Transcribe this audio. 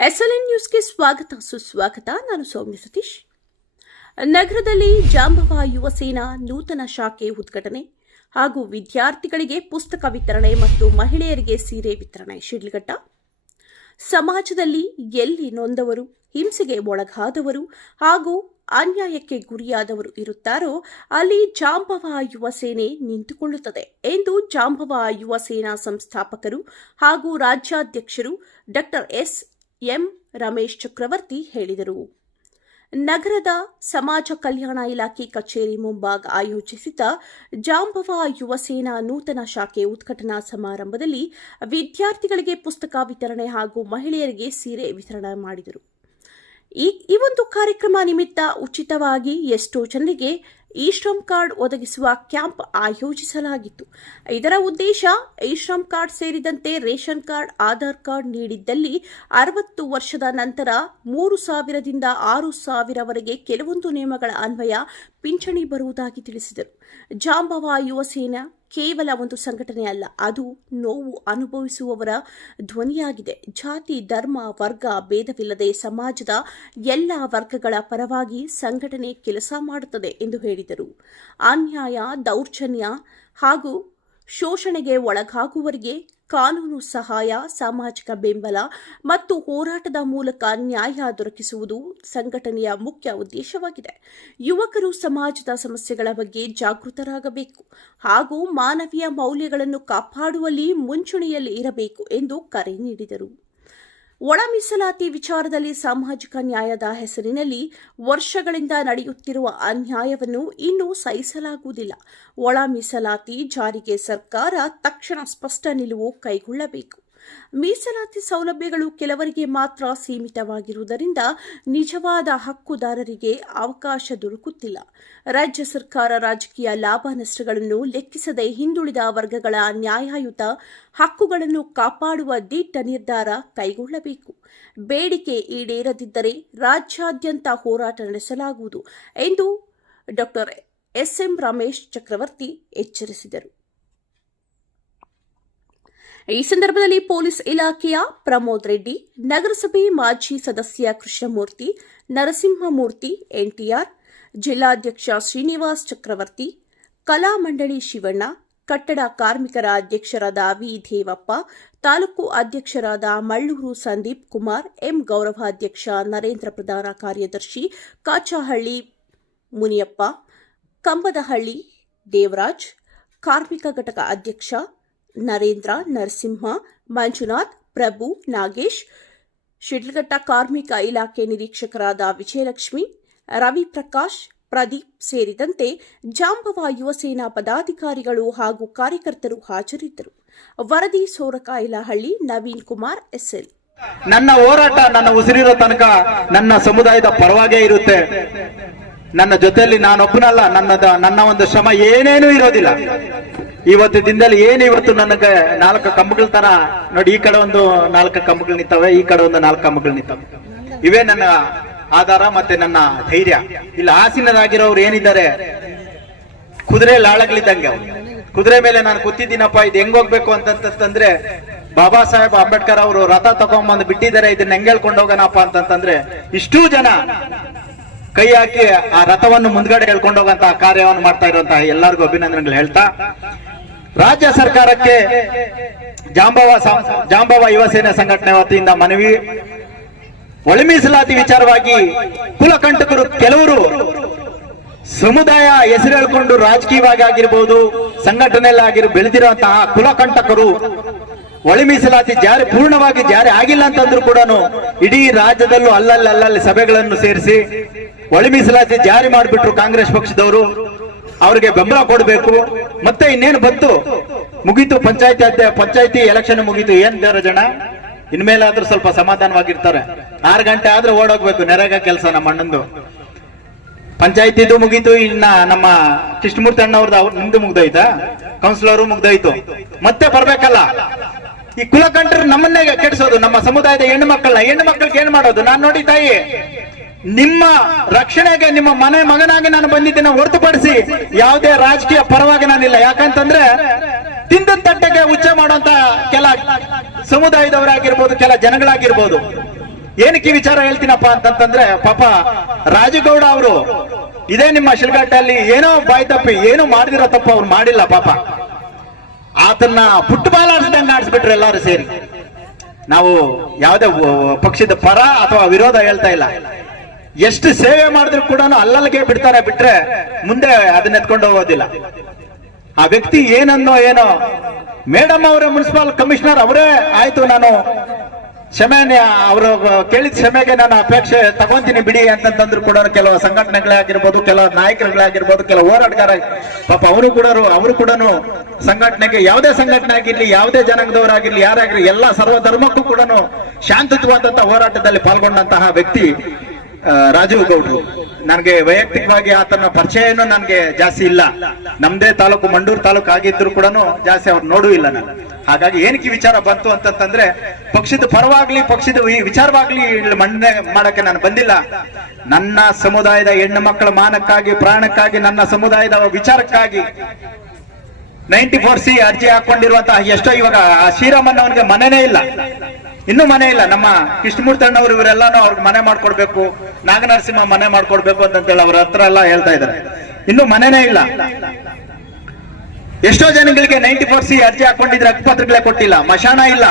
SLN ನ್ಯೂಸ್ಗೆ ಸ್ವಾಗತ ಸುಸ್ವಾಗತ. ನಾನು ಸೌಮ್ಯ ಸತೀಶ್. ನಗರದಲ್ಲಿ ಜಾಂಬವ ಯುವ ಸೇನಾ ನೂತನ ಶಾಖೆ ಉದ್ಘಾಟನೆ ಹಾಗೂ ವಿದ್ಯಾರ್ಥಿಗಳಿಗೆ ಪುಸ್ತಕ ವಿತರಣೆ ಮತ್ತು ಮಹಿಳೆಯರಿಗೆ ಸೀರೆ ವಿತರಣೆ. ಶಿಡ್ಲಘಟ್ಟ ಸಮಾಜದಲ್ಲಿ ಎಲ್ಲಿ ನೊಂದವರು, ಹಿಂಸೆಗೆ ಒಳಗಾದವರು ಹಾಗೂ ಅನ್ಯಾಯಕ್ಕೆ ಗುರಿಯಾದವರು ಇರುತ್ತಾರೋ ಅಲ್ಲಿ ಜಾಂಬವ ಯುವ ಸೇನೆ ನಿಂತುಕೊಳ್ಳುತ್ತದೆ ಎಂದು ಜಾಂಬವ ಯುವ ಸೇನಾ ಸಂಸ್ಥಾಪಕರು ಹಾಗೂ ರಾಜ್ಯಾಧ್ಯಕ್ಷರು ಡಾಕ್ಟರ್ ಎಂ ರಮೇಶ್ ಚಕ್ರವರ್ತಿ ಹೇಳಿದರು. ನಗರದ ಸಮಾಜ ಕಲ್ಯಾಣ ಇಲಾಖೆ ಕಚೇರಿ ಮುಂಭಾಗ ಆಯೋಜಿಸಿದ್ದ ಜಾಂಬವ ಯುವ ಸೇನಾ ನೂತನ ಶಾಖೆ ಉದ್ಘಾಟನಾ ಸಮಾರಂಭದಲ್ಲಿ ವಿದ್ಯಾರ್ಥಿಗಳಿಗೆ ಪುಸ್ತಕ ವಿತರಣೆ ಹಾಗೂ ಮಹಿಳೆಯರಿಗೆ ಸೀರೆ ವಿತರಣೆ ಮಾಡಿದರು. ಈ ಒಂದು ಕಾರ್ಯಕ್ರಮ ನಿಮಿತ್ತ ಉಚಿತವಾಗಿ ಎಷ್ಟೋ ಜನರಿಗೆ ಇ ಶ್ರಮ್ ಕಾರ್ಡ್ ಒದಗಿಸುವ ಕ್ಯಾಂಪ್ ಆಯೋಜಿಸಲಾಗಿತ್ತು. ಇದರ ಉದ್ದೇಶ ಇ ಶ್ರಮ್ ಕಾರ್ಡ್ ಸೇರಿದಂತೆ ರೇಷನ್ ಕಾರ್ಡ್, ಆಧಾರ್ ಕಾರ್ಡ್ ನೀಡಿದ್ದಲ್ಲಿ 60 ವರ್ಷದ ನಂತರ 3,000ದಿಂದ 6,000ವರೆಗೆ ಕೆಲವೊಂದು ನಿಯಮಗಳ ಅನ್ವಯ ಪಿಂಚಣಿ ಬರುವುದಾಗಿ ತಿಳಿಸಿದರು. ಜಾಂಬವ ಯುವ ಸೇನಾ ಕೇವಲ ಒಂದು ಸಂಘಟನೆ ಅಲ್ಲ, ಅದು ನೋವು ಅನುಭವಿಸುವವರ ಧ್ವನಿಯಾಗಿದೆ. ಜಾತಿ, ಧರ್ಮ, ವರ್ಗ ಭೇದವಿಲ್ಲದೆ ಸಮಾಜದ ಎಲ್ಲ ವರ್ಗಗಳ ಪರವಾಗಿ ಸಂಘಟನೆ ಕೆಲಸ ಮಾಡುತ್ತದೆ ಎಂದು ಹೇಳಿದರು. ಅನ್ಯಾಯ, ದೌರ್ಜನ್ಯ ಹಾಗೂ ಶೋಷಣೆಗೆ ಒಳಗಾಗುವವರಿಗೆ ಕಾನೂನು ಸಹಾಯ, ಸಾಮಾಜಿಕ ಬೆಂಬಲ ಮತ್ತು ಹೋರಾಟದ ಮೂಲಕ ನ್ಯಾಯ ದೊರಕಿಸುವುದು ಸಂಘಟನೆಯ ಮುಖ್ಯ ಉದ್ದೇಶವಾಗಿದೆ. ಯುವಕರು ಸಮಾಜದ ಸಮಸ್ಯೆಗಳ ಬಗ್ಗೆ ಜಾಗೃತರಾಗಬೇಕು ಹಾಗೂ ಮಾನವೀಯ ಮೌಲ್ಯಗಳನ್ನು ಕಾಪಾಡುವಲ್ಲಿ ಮುಂಚೂಣಿಯಲ್ಲಿ ಇರಬೇಕು ಎಂದು ಕರೆ ನೀಡಿದರು. ಒಳ ಮೀಸಲಾತಿ ವಿಚಾರದಲ್ಲಿ ಸಾಮಾಜಿಕ ನ್ಯಾಯದ ಹೆಸರಿನಲ್ಲಿ ವರ್ಷಗಳಿಂದ ನಡೆಯುತ್ತಿರುವ ಅನ್ಯಾಯವನ್ನು ಇನ್ನೂ ಸಹಿಸಲಾಗುವುದಿಲ್ಲ. ಒಳ ಮೀಸಲಾತಿ ಜಾರಿಗೆ ಸರ್ಕಾರ ತಕ್ಷಣ ಸ್ಪಷ್ಟ ನಿಲುವು ಕೈಗೊಳ್ಳಬೇಕು. ಮೀಸಲಾತಿ ಸೌಲಭ್ಯಗಳು ಕೆಲವರಿಗೆ ಮಾತ್ರ ಸೀಮಿತವಾಗಿರುವುದರಿಂದ ನಿಜವಾದ ಹಕ್ಕುದಾರರಿಗೆ ಅವಕಾಶ ದೊರಕುತ್ತಿಲ್ಲ. ರಾಜ್ಯ ಸರ್ಕಾರ ರಾಜಕೀಯ ಲಾಭ ನಷ್ಟಗಳನ್ನು ಲೆಕ್ಕಿಸದೆ ಹಿಂದುಳಿದ ವರ್ಗಗಳ ನ್ಯಾಯಯುತ ಹಕ್ಕುಗಳನ್ನು ಕಾಪಾಡುವ ದಿಟ್ಟ ನಿರ್ಧಾರ ಕೈಗೊಳ್ಳಬೇಕು. ಬೇಡಿಕೆ ಈಡೇರದಿದ್ದರೆ ರಾಜ್ಯಾದ್ಯಂತ ಹೋರಾಟ ನಡೆಸಲಾಗುವುದು ಎಂದು ಡಾಕ್ಟರ್ ಎಂ ರಮೇಶ್ ಚಕ್ರವರ್ತಿ ಎಚ್ಚರಿಸಿದರು. ಈ ಸಂದರ್ಭದಲ್ಲಿ ಪೊಲೀಸ್ ಇಲಾಖೆಯ ಪ್ರಮೋದ್ ರೆಡ್ಡಿ, ನಗರಸಭೆ ಮಾಜಿ ಸದಸ್ಯ ಕೃಷ್ಣಮೂರ್ತಿ, ನರಸಿಂಹಮೂರ್ತಿ, ಎನ್ಟಿಆರ್, ಜಿಲ್ಲಾಧ್ಯಕ್ಷ ಶ್ರೀನಿವಾಸ್ ಚಕ್ರವರ್ತಿ, ಕಲಾ ಮಂಡಳಿ ಶಿವಣ್ಣ, ಕಟ್ಟಡ ಕಾರ್ಮಿಕರ ಅಧ್ಯಕ್ಷರಾದ ವಿ ದೇವಪ್ಪ, ತಾಲೂಕು ಅಧ್ಯಕ್ಷರಾದ ಮಳ್ಳೂರು ಸಂದೀಪ್ ಕುಮಾರ್, ಎಂ ಗೌರವಾಧ್ಯಕ್ಷ ನರೇಂದ್ರ, ಪ್ರಧಾನ ಕಾರ್ಯದರ್ಶಿ ಕಾಚಹಳ್ಳಿ ಮುನಿಯಪ್ಪ, ಕಂಬದಹಳ್ಳಿ ದೇವರಾಜ್, ಕಾರ್ಮಿಕ ಘಟಕ ಅಧ್ಯಕ್ಷ ನರೇಂದ್ರ, ನರಸಿಂಹ, ಮಂಜುನಾಥ್, ಪ್ರಭು, ನಾಗೇಶ್, ಶಿಡ್ಲಘಟ್ಟ ಕಾರ್ಮಿಕ ಇಲಾಖೆ ನಿರೀಕ್ಷಕರಾದ ವಿಜಯಲಕ್ಷ್ಮಿ, ರವಿಪ್ರಕಾಶ್, ಪ್ರದೀಪ್ ಸೇರಿದಂತೆ ಜಾಂಬವ ಯುವ ಸೇನಾ ಪದಾಧಿಕಾರಿಗಳು ಹಾಗೂ ಕಾರ್ಯಕರ್ತರು ಹಾಜರಿದ್ದರು. ವರದಿ ಸೋರಕಾಯಲಹಳ್ಳಿ, ನವೀನ್ ಕುಮಾರ್, ಎಸ್ಎಲ್. ನನ್ನ ಹೋರಾಟ ನನ್ನ ಉಸಿರಿರೋ ತನಕ ನನ್ನ ಸಮುದಾಯದ ಪರವಾಗೇ ಇರುತ್ತೆ. ನನ್ನ ಜೊತೆಯಲ್ಲಿ ನಾನೊಬ್ಬನಲ್ಲ, ನನ್ನ ಒಂದು ಶ್ರಮ ಏನೇನೂ ಇರೋದಿಲ್ಲ. ಇವತ್ತು ದಿನದಲ್ಲಿ ಏನು ಇವತ್ತು ನನಗೆ 4 ಕಂಬಗಳ ತರ ನೋಡಿ, ಈ ಕಡೆ ಒಂದು 4 ಕಂಬಗಳು ನಿಂತವೆ, ಈ ಕಡೆ ಒಂದು 4 ಕಂಬಗಳು ನಿಂತವೆ. ಇವೇ ನನ್ನ ಆಧಾರ ಮತ್ತೆ ನನ್ನ ಧೈರ್ಯ. ಇಲ್ಲಿ ಆಸೀನರಾಗಿರೋರು ಏನಿದ್ದಾರೆ, ಕುದುರೆ ಲಾಳಗಳಿದ್ದಂಗೆ. ಕುದುರೆ ಮೇಲೆ ನಾನು ಕೂತಿದ್ದೀನಪ್ಪ, ಇದು ಹೆಂಗ್ ಹೋಗ್ಬೇಕು ಅಂತಂದ್ರೆ ಬಾಬಾ ಸಾಹೇಬ್ ಅಂಬೇಡ್ಕರ್ ಅವರು ರಥ ತಗೊಂಡ್ಬಂದು ಬಿಟ್ಟಿದ್ದಾರೆ, ಇದನ್ನ ಹೆಂಗ್ ಹೇಳ್ಕೊಂಡು ಹೋಗೋಣಪ್ಪ ಅಂತಂದ್ರೆ ಇಷ್ಟೂ ಜನ ಕೈ ಹಾಕಿ ಆ ರಥವನ್ನು ಮುಂದ್ಗಡೆ ಹೇಳ್ಕೊಂಡು ಹೋಗಂತ ಕಾರ್ಯವನ್ನು ಮಾಡ್ತಾ ಇರುವಂತಹ ಎಲ್ಲರಿಗೂ ಅಭಿನಂದನೆಗಳು ಹೇಳ್ತಾ, ರಾಜ್ಯ ಸರ್ಕಾರಕ್ಕೆ ಜಾಂಬವ ಯುವ ಸೇನೆ ಸಂಘಟನೆ ವತಿಯಿಂದ ಮನವಿ. ಒಳ ಮೀಸಲಾತಿ ವಿಚಾರವಾಗಿ ಕುಲಕಂಟಕರು ಕೆಲವರು ಸಮುದಾಯ ಹೆಸರು ಹೇಳ್ಕೊಂಡು ರಾಜಕೀಯವಾಗಿ ಆಗಿರ್ಬೋದು, ಸಂಘಟನೆಯಲ್ಲಿ ಬೆಳೆದಿರುವಂತಹ ಕುಲಕಂಟಕರು ಒಳ ಮೀಸಲಾತಿ ಪೂರ್ಣವಾಗಿ ಜಾರಿ ಆಗಿಲ್ಲ ಅಂತಂದ್ರೂ ಕೂಡ ಇಡೀ ರಾಜ್ಯದಲ್ಲೂ ಅಲ್ಲಲ್ಲಿ ಸಭೆಗಳನ್ನು ಸೇರಿಸಿ ಒಳ ಮೀಸಲಾತಿ ಜಾರಿ ಮಾಡಿಬಿಟ್ರು ಕಾಂಗ್ರೆಸ್ ಪಕ್ಷದವರು. ಅವರಿಗೆ ಬೆಂಬಲ ಕೊಡಬೇಕು. ಮತ್ತೆ ಇನ್ನೇನು ಬಂತು, ಮುಗೀತು ಪಂಚಾಯತಿ ಎಲೆಕ್ಷನ್ ಮುಗೀತು. ಏನ್ ಜನ ಇನ್ಮೇಲಾದ್ರೂ ಸ್ವಲ್ಪ ಸಮಾಧಾನವಾಗಿರ್ತಾರೆ. 6 ಗಂಟೆ ಆದ್ರೂ ಓಡೋಗ್ಬೇಕು ನೆರೆಗ ಕೆಲಸ. ನಮ್ಮ ಅಣ್ಣಂದು ಪಂಚಾಯತಿದು ಮುಗೀತು. ಇನ್ನ ನಮ್ಮ ಕೃಷ್ಣಮೂರ್ತಿ ಅಣ್ಣವ್ರದ್ದು ನಿಮ್ದು ಮುಗ್ದೋಯ್ತಾ, ಕೌನ್ಸಿಲರು ಮುಗ್ದೋಯ್ತು. ಮತ್ತೆ ಬರ್ಬೇಕಲ್ಲ. ಈ ಕುಲಕಂಠರು ನಮ್ಮನ್ನೇ ಕೆಡಿಸೋದು, ನಮ್ಮ ಸಮುದಾಯದ ಹೆಣ್ಣು ಮಕ್ಕಳಿಗೆ ಏನ್ ಮಾಡೋದು? ನಾನ್ ನೋಡಿ ತಾಯಿ, ನಿಮ್ಮ ರಕ್ಷಣೆಗೆ ನಿಮ್ಮ ಮನೆ ಮಗನಾಗಿ ನಾನು ಬಂದಿದ್ದೇನೆ ಹೊರತುಪಡಿಸಿ ಯಾವುದೇ ರಾಜಕೀಯ ಪರವಾಗಿ ನಾನಿಲ್ಲ. ಯಾಕಂತಂದ್ರೆ ತಿಂದ ತಟ್ಟೆಗೆ ಉಚ್ಚ ಮಾಡುವಂತ ಕೆಲ ಸಮುದಾಯದವರಾಗಿರ್ಬೋದು, ಕೆಲ ಜನಗಳಾಗಿರ್ಬೋದು, ಏನಕ್ಕೆ ಈ ವಿಚಾರ ಹೇಳ್ತೀನಪ್ಪ ಅಂತಂದ್ರೆ, ಪಾಪ ರಾಜಗೌಡ ಅವರು ಇದೇ ನಿಮ್ಮ ಶಿಲ್ಘಟ್ಟಲ್ಲಿ ಏನೋ ಬಾಯ್ ತಪ್ಪಿ ಏನೋ ಮಾಡಿದಿರೋ ತಪ್ಪು ಅವ್ರು ಮಾಡಿಲ್ಲ. ಪಾಪ ಆತನ್ನ ಫುಟ್ಬಾಲ್ ಆಡಿಸ್ದಂಗೆ ಆಡಿಸ್ಬಿಟ್ರೆ ಎಲ್ಲರೂ ಸೇರಿ. ನಾವು ಯಾವುದೇ ಪಕ್ಷದ ಪರ ಅಥವಾ ವಿರೋಧ ಹೇಳ್ತಾ ಇಲ್ಲ. ಎಷ್ಟು ಸೇವೆ ಮಾಡಿದ್ರು ಕೂಡ ಅಲ್ಲಲ್ಲಿಗೆ ಬಿಡ್ತಾರೆ, ಬಿಟ್ರೆ ಮುಂದೆ ಅದನ್ನ ಎತ್ಕೊಂಡು ಹೋಗೋದಿಲ್ಲ. ಆ ವ್ಯಕ್ತಿ ಏನೋ ಮೇಡಮ್ ಅವರೇ, ಮುನ್ಸಿಪಲ್ ಕಮಿಷನರ್ ಅವರೇ ಆಯ್ತು, ನಾನು ಕ್ಷಮೆ, ಅವರು ಕೇಳಿದ ಕ್ಷಮೆಗೆ ನಾನು ಅಪೇಕ್ಷೆ ತಗೊಂತೀನಿ ಬಿಡಿ ಅಂತಂದ್ರು ಕೂಡ ಕೆಲವು ಸಂಘಟನೆಗಳೇ ಆಗಿರ್ಬೋದು, ಕೆಲವು ನಾಯಕರುಗಳೇ ಆಗಿರ್ಬೋದು, ಕೆಲವು ಹೋರಾಟಗಾರ ಪಾಪ ಅವರು ಕೂಡ ಸಂಘಟನೆಗೆ, ಯಾವುದೇ ಸಂಘಟನೆ ಆಗಿರ್ಲಿ, ಯಾವುದೇ ಜನಾಂಗದವರಾಗಿರ್ಲಿ, ಯಾರಾಗಿರ್ಲಿ, ಎಲ್ಲ ಸರ್ವ ಧರ್ಮಕ್ಕೂ ಕೂಡ ಶಾಂತಿಯುತವಾದಂತಹ ಹೋರಾಟದಲ್ಲಿ ಪಾಲ್ಗೊಂಡಂತಹ ವ್ಯಕ್ತಿ ರಾಜೀವ್ ಗೌಡ್ರು. ನನಗೆ ವೈಯಕ್ತಿಕವಾಗಿ ಆತನ ಪರಿಚಯನೂ ನನಗೆ ಜಾಸ್ತಿ ಇಲ್ಲ. ನಮ್ದೇ ತಾಲೂಕು, ಮಂಡೂರು ತಾಲೂಕು ಆಗಿದ್ರು ಕೂಡ ಜಾಸ್ತಿ ಅವ್ರು ನೋಡೂ ಇಲ್ಲ ನಾನು. ಹಾಗಾಗಿ ಏನಕ್ಕೆ ವಿಚಾರ ಬಂತು ಅಂತಂದ್ರೆ, ಪಕ್ಷದ ಪರವಾಗ್ಲಿ ಪಕ್ಷದ ಈ ವಿಚಾರವಾಗ್ಲಿ ಇಲ್ಲಿ ಮಂಡನೆ ಮಾಡಕ್ಕೆ ನಾನು ಬಂದಿಲ್ಲ. ನನ್ನ ಸಮುದಾಯದ ಹೆಣ್ಣು ಮಕ್ಕಳ ಮಾನಕ್ಕಾಗಿ, ಪ್ರಾಣಕ್ಕಾಗಿ, ನನ್ನ ಸಮುದಾಯದ ವಿಚಾರಕ್ಕಾಗಿ 94C ಅರ್ಜಿ ಹಾಕೊಂಡಿರುವಂತಹ ಎಷ್ಟೋ, ಇವಾಗ ಶ್ರೀರಾಮನ್ ಅವನಿಗೆ ಮನೆನೇ ಇಲ್ಲ, ಇನ್ನೂ ಮನೆ ಇಲ್ಲ. ನಮ್ಮ ಕೃಷ್ಣಮೂರ್ತಿ ಅಣ್ಣವರು ಇವರೆಲ್ಲಾನು ಅವ್ರಿಗೆ ಮನೆ ಮಾಡ್ಕೊಡ್ಬೇಕು, ನಾಗನರಸಿಂಹ ಮನೆ ಮಾಡ್ಕೊಡ್ಬೇಕು ಅಂತೇಳಿ ಅವ್ರ ಹತ್ರ ಎಲ್ಲ ಹೇಳ್ತಾ ಇದ್ದಾರೆ. ಇನ್ನೂ ಮನೆನೇ ಇಲ್ಲ. ಎಷ್ಟೋ ಜನಗಳಿಗೆ 94C ಅರ್ಜಿ ಹಾಕೊಂಡಿದ್ರೆ ಹಕ್ಕುಪತ್ರಗಳೇ ಕೊಟ್ಟಿಲ್ಲ, ಮಶಾನ ಇಲ್ಲ.